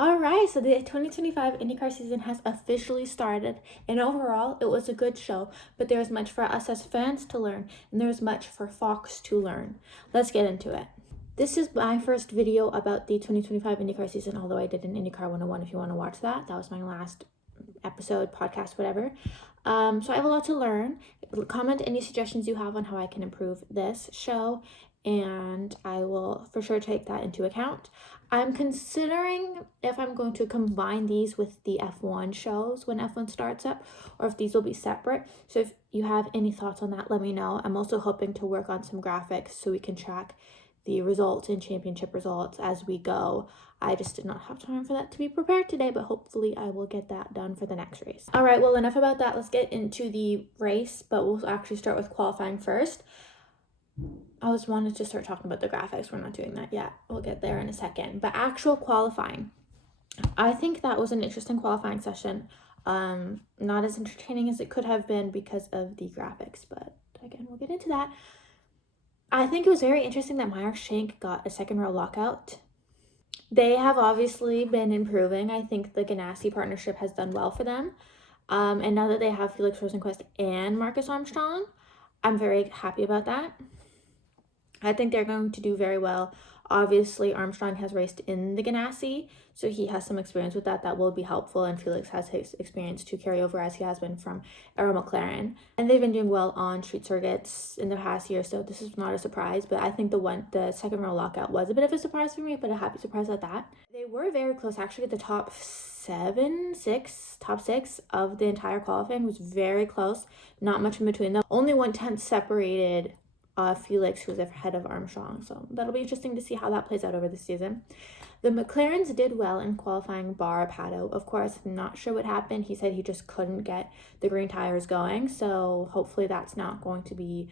All right, so the 2025 IndyCar season has officially started, and overall, it was a good show, but there's much for us as fans to learn, and there's much for Fox to learn. Let's get into it. This is my first video about the 2025 IndyCar season, although I did an IndyCar 101 if you want to watch that. That was my last episode, podcast, whatever. So I have a lot to learn. Comment any suggestions you have on how I can improve this show, and I will for sure take that into account. I'm considering if I'm going to combine these with the F1 shows when F1 starts up, or if these will be separate. So if you have any thoughts on that, let me know. I'm also hoping to work on some graphics so we can track the results and championship results as we go. I just did not have time for that to be prepared today, but hopefully I will get that done for the next race. All right, well, enough about that. Let's get into the race, but we'll actually start with qualifying first. I always wanted to start talking about the graphics. We're not doing that yet. We'll get there in a second. But actual qualifying, I think that was an interesting qualifying session. Not as entertaining as it could have been because of the graphics, but again, we'll get into that. I think it was very interesting that Meyer Shank got a second row lockout. They have obviously been improving. I think the Ganassi partnership has done well for them. And now that they have Felix Rosenqvist and Marcus Armstrong, I'm very happy about that. I think they're going to do very well. Obviously, Armstrong has raced in the Ganassi, so he has some experience with that. That will be helpful, and Felix has his experience to carry over as he has been from Arrow McLaren. And they've been doing well on street circuits in the past year, so this is not a surprise. But I think the second row lockout was a bit of a surprise for me, but a happy surprise at that. They were very close, actually. The top six of the entire qualifying was very close. Not much in between them. Only 1/10 separated Felix, who's ahead of Armstrong. So that'll be interesting to see how that plays out over the season. The McLarens did well in qualifying bar Pato. Of course, not sure what happened. He said he just couldn't get the green tires going. So hopefully that's not going to be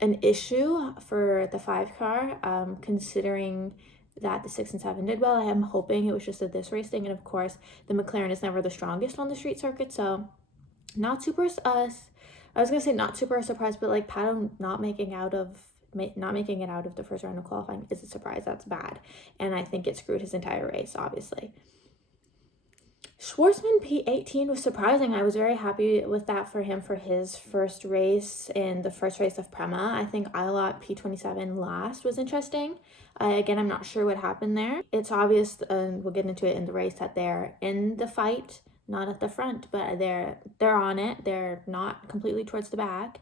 an issue for the 5 car, considering that the 6 and 7 did well. I am hoping it was just a this race thing. And of course, the McLaren is never the strongest on the street circuit. So not super I was gonna say not super surprised, but like Pato not making it out of the first round of qualifying is a surprise. That's bad, and I think it screwed his entire race, obviously. Schwartzman P18 was surprising. I was very happy with that for him for his first race in the first race of Prema. I think Ilott P27 last was interesting. Again, I'm not sure what happened there. It's obvious, and we'll get into it in the race, that they're in the fight. Not at the front, but they're on it. They're not completely towards the back,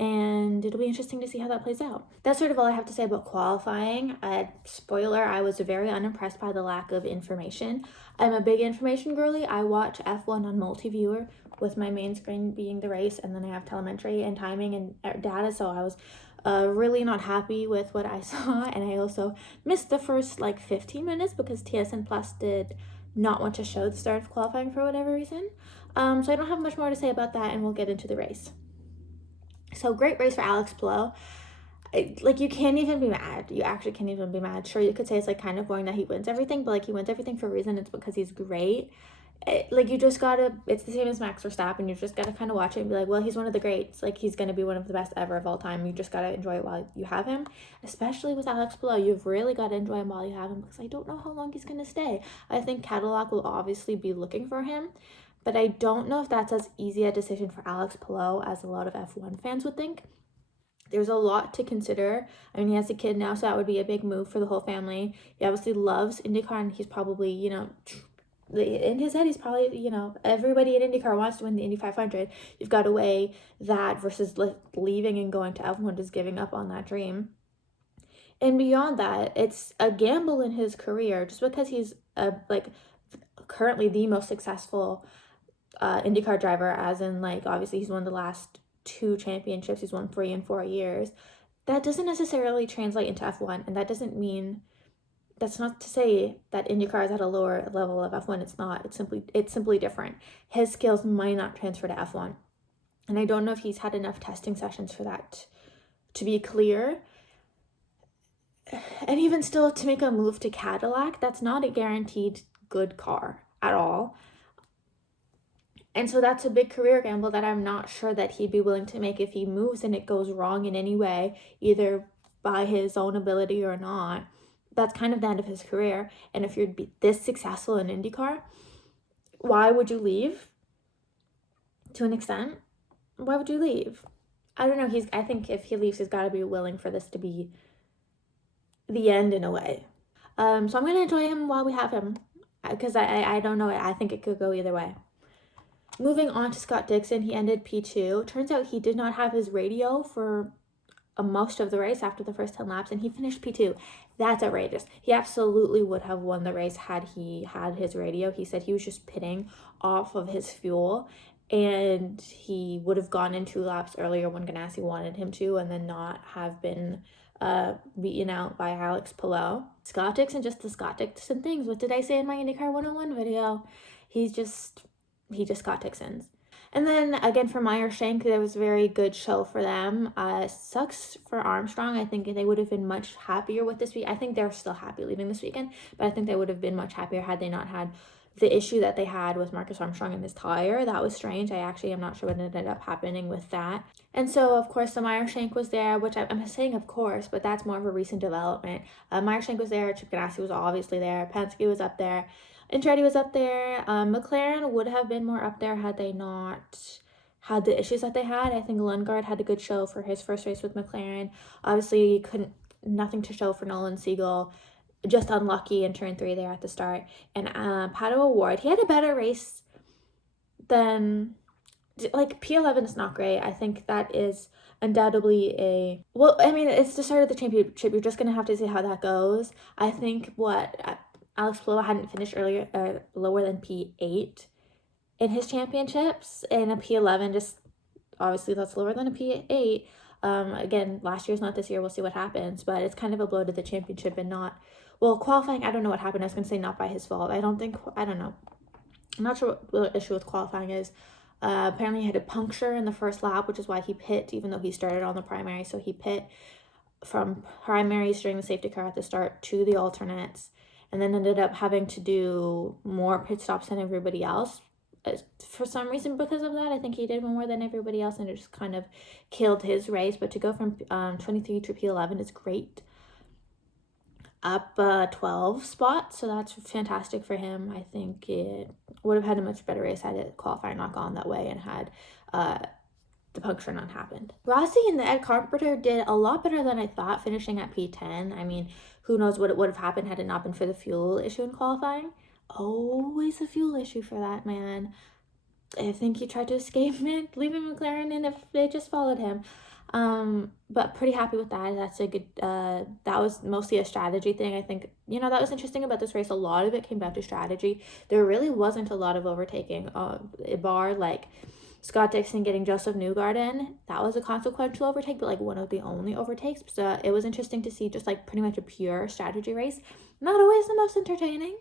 and it'll be interesting to see how that plays out. That's sort of all I have to say about qualifying. Spoiler, I was very unimpressed by the lack of information. I'm a big information girly. I watch F1 on multi-viewer with my main screen being the race, and then I have telemetry and timing and data, so I was really not happy with what I saw, and I also missed the first 15 minutes because TSN Plus did not want to show the start of qualifying for whatever reason. So I don't have much more to say about that, and we'll get into the race. So great race for Alex Palou. You can't even be mad. You actually can't even be mad. Sure, you could say it's kind of boring that he wins everything, but he wins everything for a reason. It's because he's great. You just gotta, it's the same as Max Verstappen. You just gotta kind of watch it and be like, well, he's one of the greats. He's gonna be one of the best ever of all time. You just gotta enjoy it while you have him. Especially with Alex Palou, you've really gotta enjoy him while you have him, because I don't know how long he's gonna stay. I think Cadillac will obviously be looking for him, but I don't know if that's as easy a decision for Alex Palou as a lot of F1 fans would think. There's a lot to consider. I mean, he has a kid now, so that would be a big move for the whole family. He obviously loves IndyCar, and he's probably, in his head, he's probably, everybody at IndyCar wants to win the Indy 500. You've got to weigh that versus leaving and going to F1, just giving up on that dream. And beyond that, it's a gamble in his career. Just because he's currently the most successful IndyCar driver, as in obviously he's won the last 2 championships, he's won 3 in 4 years, that doesn't necessarily translate into F1, and that's not to say that IndyCar is at a lower level of F1. It's not. It's simply different. His skills might not transfer to F1. And I don't know if he's had enough testing sessions for that to be clear. And even still, to make a move to Cadillac, that's not a guaranteed good car at all. And so that's a big career gamble that I'm not sure that he'd be willing to make if he moves and it goes wrong in any way, either by his own ability or not. that's kind of the end of his career. And if you'd be this successful in IndyCar, why would you leave? To an extent, why would you leave? I don't know. I think if he leaves, he's got to be willing for this to be the end in a way. So I'm gonna enjoy him while we have him, because I don't know. I think it could go either way. Moving on to Scott Dixon, he ended P2. Turns out he did not have his radio for most of the race after the first 10 laps, and he finished P2. That's outrageous. He absolutely would have won the race had he had his radio. He said he was just pitting off of his fuel, and he would have gone in 2 laps earlier when Ganassi wanted him to, and then not have been beaten out by Alex Palou. Scott Dixon, just the Scott Dixon things. What did I say in my IndyCar 101 video? He just Scott Dixon's. And then again for Meyer Shank, there was a very good show for them. Sucks for Armstrong. I think they would have been much happier with this week. I think they're still happy leaving this weekend, but I think they would have been much happier had they not had the issue that they had with Marcus Armstrong and his tire. That was strange. I actually am not sure what ended up happening with that. And so, of course, the Meyer Shank was there, which I'm saying of course, but that's more of a recent development. Meyer Shank was there. Chip Ganassi was obviously there. Penske was up there. Andretti was up there. McLaren would have been more up there had they not had the issues that they had. I think Lundgaard had a good show for his first race with McLaren. Obviously, nothing to show for Nolan Siegel. Just unlucky in turn 3 there at the start. And Pato O'Ward, he had a better race than, like, P11 is not great. I think that is undoubtedly it's the start of the championship. You're just going to have to see how that goes. I think Alex Palou hadn't finished lower than P8 in his championships, and a P11 just, obviously that's lower than a P8. Again, last year's not this year. We'll see what happens, but it's kind of a blow to the championship and not, qualifying, I don't know what happened. I was going to say not by his fault. I don't know. I'm not sure what the issue with qualifying is. Apparently he had a puncture in the first lap, which is why he pit, even though he started on the primary. So he pit from primaries during the safety car at the start to the alternates, and then ended up having to do more pit stops than everybody else. For some reason, because of that, I think he did more than everybody else, and it just kind of killed his race. But to go from 23 to P11 is great. Up 12 spots, so that's fantastic for him. I think it would have had a much better race had it qualifying not gone that way and had the puncture not happened. Rossi and the Ed Carpenter did a lot better than I thought, finishing at P10. I mean, who knows what would have happened had it not been for the fuel issue in qualifying. Always a fuel issue for that man. I think he tried to escape it, leaving McLaren, and if they just followed him. But pretty happy with that. That's a good, that was mostly a strategy thing. I think, that was interesting about this race. A lot of it came down to strategy. There really wasn't a lot of overtaking, bar like Scott Dixon getting Joseph Newgarden. That was a consequential overtake, but like one of the only overtakes. So it was interesting to see just like pretty much a pure strategy race. Not always the most entertaining.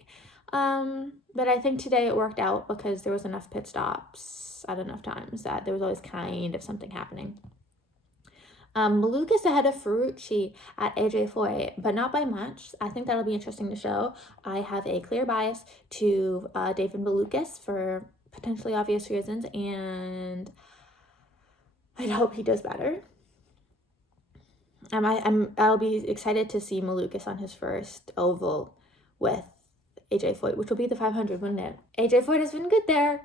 But I think today it worked out because there was enough pit stops at enough times that there was always kind of something happening. Malukas ahead of Ferrucci at AJ Foyt, but not by much. I think that'll be interesting to show. I have a clear bias to David Malukas for potentially obvious reasons, and I hope he does better. I'll be excited to see Malukas on his first oval with AJ Foyt, which will be the 500, wouldn't it? AJ Foyt has been good there.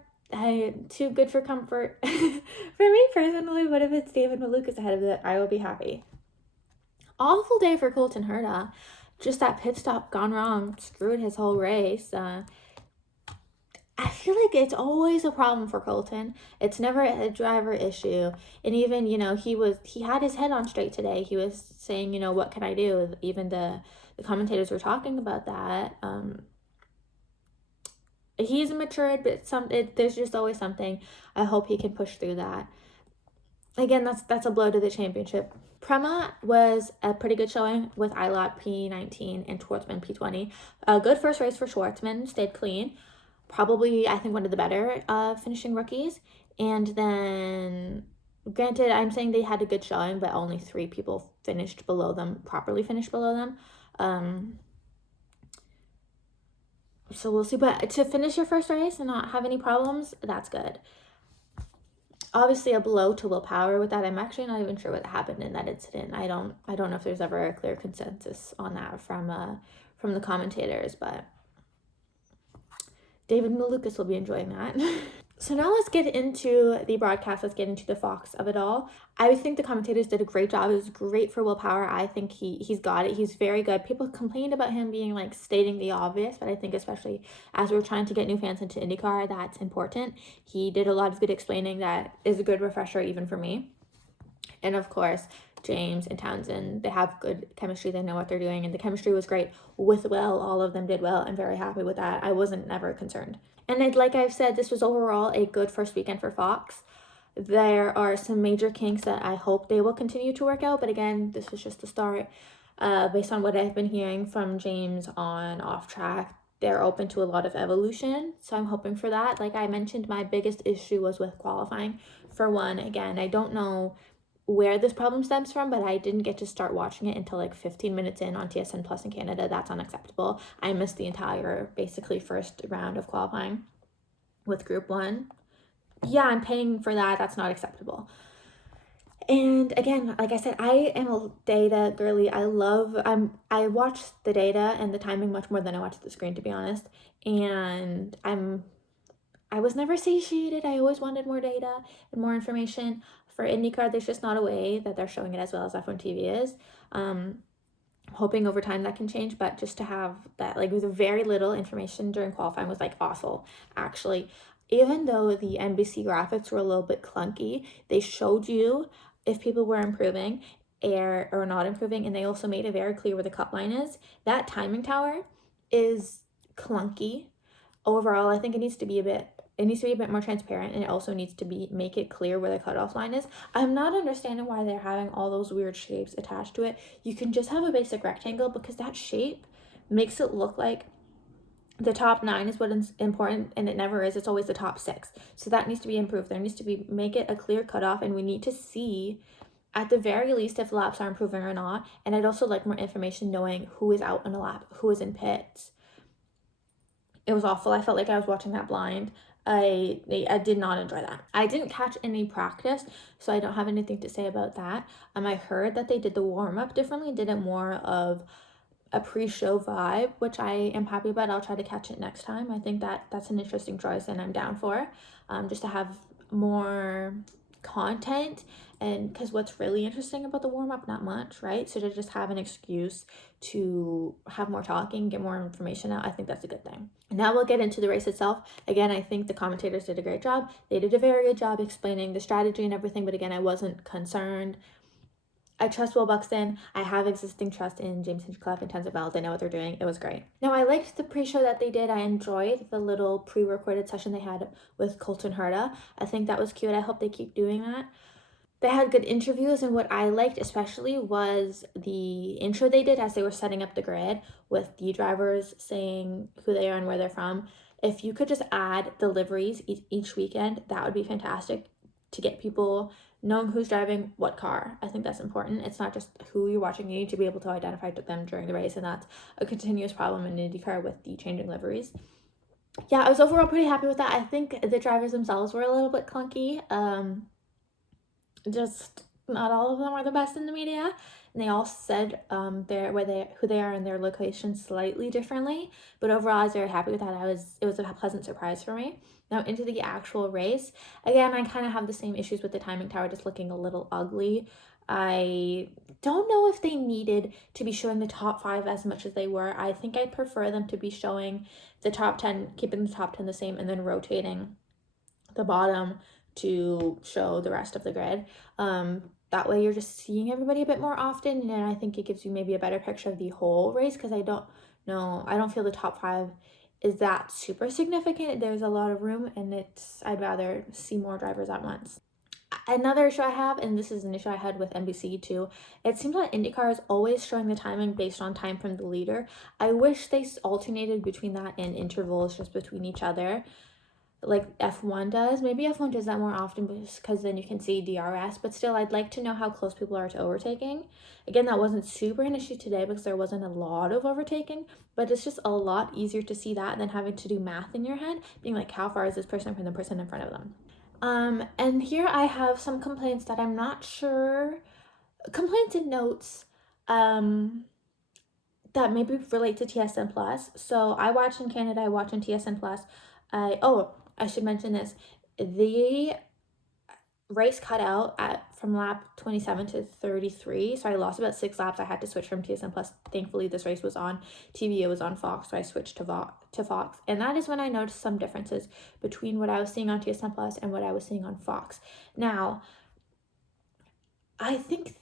Too good for comfort for me personally, but if it's David Malukas ahead of it, I will be happy. Awful day for Colton Herta. Just that pit stop gone wrong screwed his whole race. I feel like it's always a problem for Colton. It's never a driver issue. And even, he had his head on straight today. He was saying, what can I do? Even the commentators were talking about that. He's matured, but there's just always something. I hope he can push through that. Again, that's a blow to the championship. Prema was a pretty good showing with Ilott P19 and Schwartzman P20. A good first race for Schwartzman, stayed clean. Probably, I think, one of the better finishing rookies. And then, granted, I'm saying they had a good showing, but only 3 people properly finished below them. So we'll see. But to finish your first race and not have any problems, that's good. obviously a blow to Will Power with that. I'm actually not even sure what happened in that incident. I don't know if there's ever a clear consensus on that from the commentators, but David Malukas will be enjoying that. So now let's get into the broadcast. Let's get into the Fox of it all. I think the commentators did a great job. It was great for Will Power. I think he's got it. He's very good. People complained about him being like stating the obvious, but I think especially as we're trying to get new fans into IndyCar, that's important. He did a lot of good explaining that is a good refresher even for me. And of course, James and Townsend, they have good chemistry. They know what they're doing. And the chemistry was great with Will. All of them did well. I'm very happy with that. I wasn't never concerned. And like I've said, this was overall a good first weekend for Fox. There are some major kinks that I hope they will continue to work out. But again, this was just the start. Based on what I've been hearing from James on off track, they're open to a lot of evolution. So I'm hoping for that. Like I mentioned, my biggest issue was with qualifying. For one, again, I don't know where this problem stems from, but I didn't get to start watching it until like 15 minutes in on TSN Plus in Canada. That's unacceptable. I missed the entire basically first round of qualifying with Group 1. Yeah, I'm paying for that. That's not acceptable. And again, like I said, I am a data girly. I watch the data and the timing much more than I watch the screen, to be honest. And I was never satiated. I always wanted more data and more information. For IndyCar, there's just not a way that they're showing it as well as F1 TV is. Hoping over time that can change, but just to have that, like, with very little information during qualifying was like awful, actually. Even though the NBC graphics were a little bit clunky, they showed you if people were improving or not improving, and they also made it very clear where the cut line is. That timing tower is clunky. Overall, I think it needs to be a bit more transparent, and it also needs to make it clear where the cutoff line is. I'm not understanding why they're having all those weird shapes attached to it. You can just have a basic rectangle, because that shape makes it look like the top 9 is what is important, and it never is. It's always the top 6. So that needs to be improved. There needs to be, make it a clear cutoff, and we need to see at the very least if laps are improving or not. And I'd also like more information knowing who is out on a lap, who is in pits. It was awful. I felt like I was watching that blind. I did not enjoy that. I didn't catch any practice, so I don't have anything to say about that. I heard that they did the warm-up differently, did it more of a pre-show vibe, which I am happy about. I'll try to catch it next time. I think that's an interesting choice, and I'm down for just to have more content. And because what's really interesting about the warm-up, not much, right? So to just have an excuse to have more talking, get more information out, I think that's a good thing. Now we'll get into the race itself. Again, I think the commentators did a great job. They did a very good job explaining the strategy and everything, but again, I wasn't concerned. I trust Will Buxton. I have existing trust in James Hinchcliffe and Townsend Bell. They know what they're doing. It was great. Now, I liked the pre-show that they did. I enjoyed the little pre-recorded session they had with Colton Herta. I think that was cute. I hope they keep doing that. They had good interviews, and what I liked especially was the intro they did as they were setting up the grid with the drivers saying who they are and where they're from. If you could just add the liveries each weekend, that would be fantastic to get people knowing who's driving what car. I think that's important. It's not just who you're watching. You need to be able to identify them during the race, and that's a continuous problem in IndyCar with the changing liveries. Yeah, I was overall pretty happy with that. I think the drivers themselves were a little bit clunky. Just not all of them are the best in the media, and they all said who they are and their location slightly differently, but overall I was very happy with that. It was a pleasant surprise for me. Now into the actual race, again, I kind of have the same issues with the timing tower just looking a little ugly. I don't know if they needed to be showing the top 5 as much as they were. I think I'd prefer them to be showing the top 10, keeping the top 10 the same, and then rotating the bottom to show the rest of the grid. That way you're just seeing everybody a bit more often, and I think it gives you maybe a better picture of the whole race, because I don't feel the top 5 is that super significant. There's a lot of room, and I'd rather see more drivers at once. Another issue I have, and this is an issue I had with NBC too, it seems like IndyCar is always showing the timing based on time from the leader. I wish they alternated between that and intervals just between each other, like F1 does. Maybe F1 does that more often because then you can see DRS, but still I'd like to know how close people are to overtaking. Again, that wasn't super an issue today because there wasn't a lot of overtaking, but it's just a lot easier to see that than having to do math in your head, being like, how far is this person from the person in front of them? And here I have some complaints that I'm not sure, complaints and notes, that maybe relate to TSN Plus. So I watch in Canada, I watch in TSN Plus. I should mention this. The race cut out from lap 27 to 33, so I lost about 6 laps. I had to switch from TSN Plus. Thankfully this race was on TV, it was on Fox, so I switched to Fox, and that is when I noticed some differences between what I was seeing on TSN Plus and what I was seeing on Fox. Now I think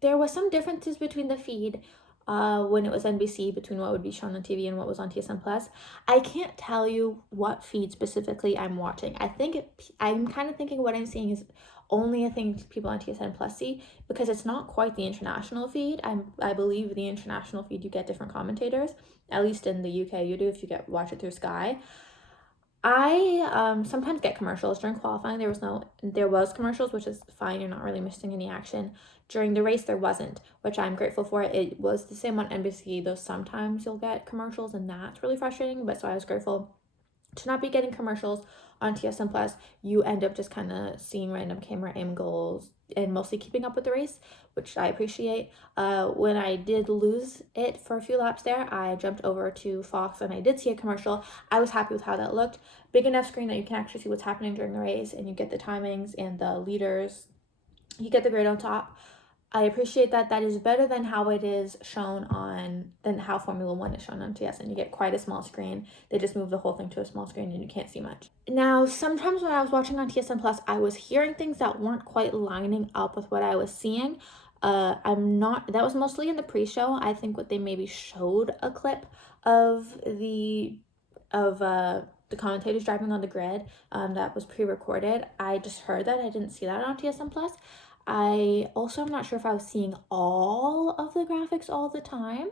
there was some differences between the feed when it was NBC, between what would be shown on TV and what was on TSN Plus. I can't tell you what feed specifically I'm watching. I'm kind of thinking what I'm seeing is only a thing people on TSN Plus see, because it's not quite the international feed. I believe the international feed you get different commentators. At least in the UK you do if you watch it through Sky. I sometimes get commercials during qualifying. There was commercials, which is fine. You're not really missing any action. During the race, there wasn't, which I'm grateful for. It was the same on NBC, though sometimes you'll get commercials, and that's really frustrating. But so I was grateful to not be getting commercials on TSN Plus. You end up just kind of seeing random camera angles and mostly keeping up with the race, which I appreciate. When I did lose it for a few laps there, I jumped over to Fox and I did see a commercial. I was happy with how that looked. Big enough screen that you can actually see what's happening during the race, and you get the timings and the leaders. You get the grid on top. I appreciate that. That is better than how it is shown than how Formula One is shown on TSN. You get quite a small screen. They just move the whole thing to a small screen and you can't see much. Now, sometimes when I was watching on TSN Plus, I was hearing things that weren't quite lining up with what I was seeing. That was mostly in the pre-show. I think what they maybe showed a clip of the commentators driving on the grid, that was pre-recorded. I just heard that. I didn't see that on TSN Plus. I'm not sure if I was seeing all of the graphics all the time.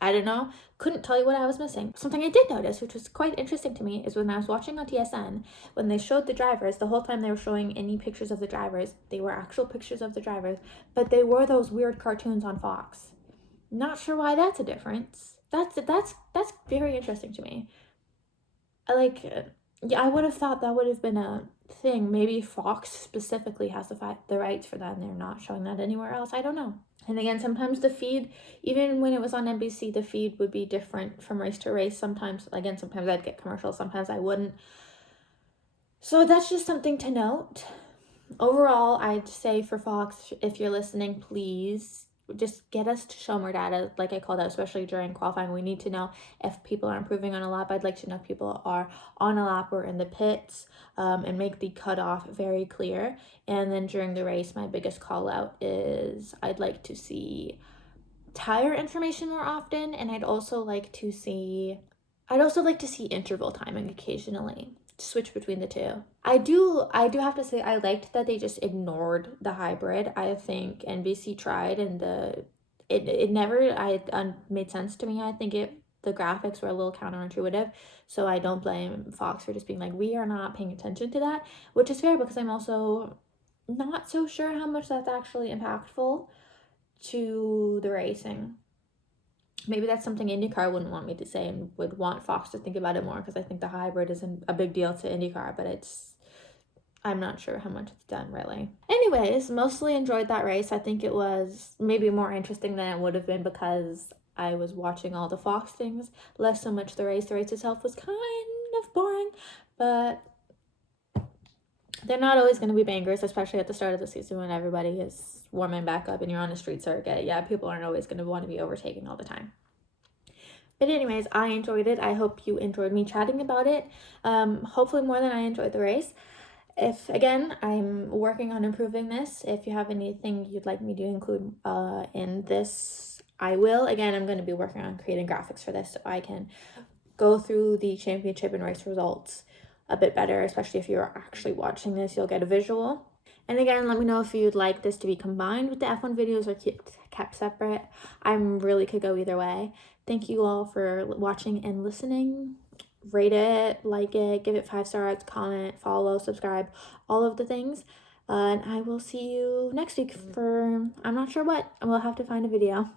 I don't know. Couldn't tell you what I was missing. Something I did notice, which was quite interesting to me, is when I was watching on TSN, when they showed the drivers, the whole time they were showing any pictures of the drivers, they were actual pictures of the drivers, but they were those weird cartoons on Fox. Not sure why that's a difference. That's very interesting to me. I would have thought that would have been a thing. Maybe Fox specifically has the rights for that and they're not showing that anywhere else. I don't know. And again, sometimes the feed, even when it was on NBC, the feed would be different from race to race. Sometimes I'd get commercials, sometimes I wouldn't. So that's just something to note. Overall, I'd say for Fox, if you're listening, please just get us to show more data, like I called out, especially during qualifying. We need to know if people are improving on a lap. I'd like to know if people are on a lap or in the pits, and make the cutoff very clear. And then during the race, my biggest call out is I'd like to see tire information more often, and I'd also like to see interval timing occasionally. Switch between the two. I do have to say I liked that they just ignored the hybrid. I think NBC tried and it never made sense to me. I think the graphics were a little counterintuitive, so I don't blame Fox for just being like, we are not paying attention to that, which is fair because I'm also not so sure how much that's actually impactful to the racing. Maybe that's something IndyCar wouldn't want me to say and would want Fox to think about it more, because I think the hybrid isn't a big deal to IndyCar, but I'm not sure how much it's done really. Anyways, mostly enjoyed that race. I think it was maybe more interesting than it would have been because I was watching all the Fox things, less so much the race. The race itself was kind of boring, but they're not always going to be bangers, especially at the start of the season when everybody is warming back up and you're on a street circuit. Yeah, people aren't always going to want to be overtaken all the time. But anyways, I enjoyed it. I hope you enjoyed me chatting about it. Hopefully more than I enjoyed the race. Again, I'm working on improving this. If you have anything you'd like me to include in this, I will. Again, I'm going to be working on creating graphics for this so I can go through the championship and race results a bit better, especially if you're actually watching this, you'll get a visual. And again, let me know if you'd like this to be combined with the F1 videos or kept separate. Really could go either way. Thank you all for watching and listening. Rate it, like it, give it 5 stars, comment, follow, subscribe, all of the things. And I will see you next week for, I'm not sure what, we'll have to find a video.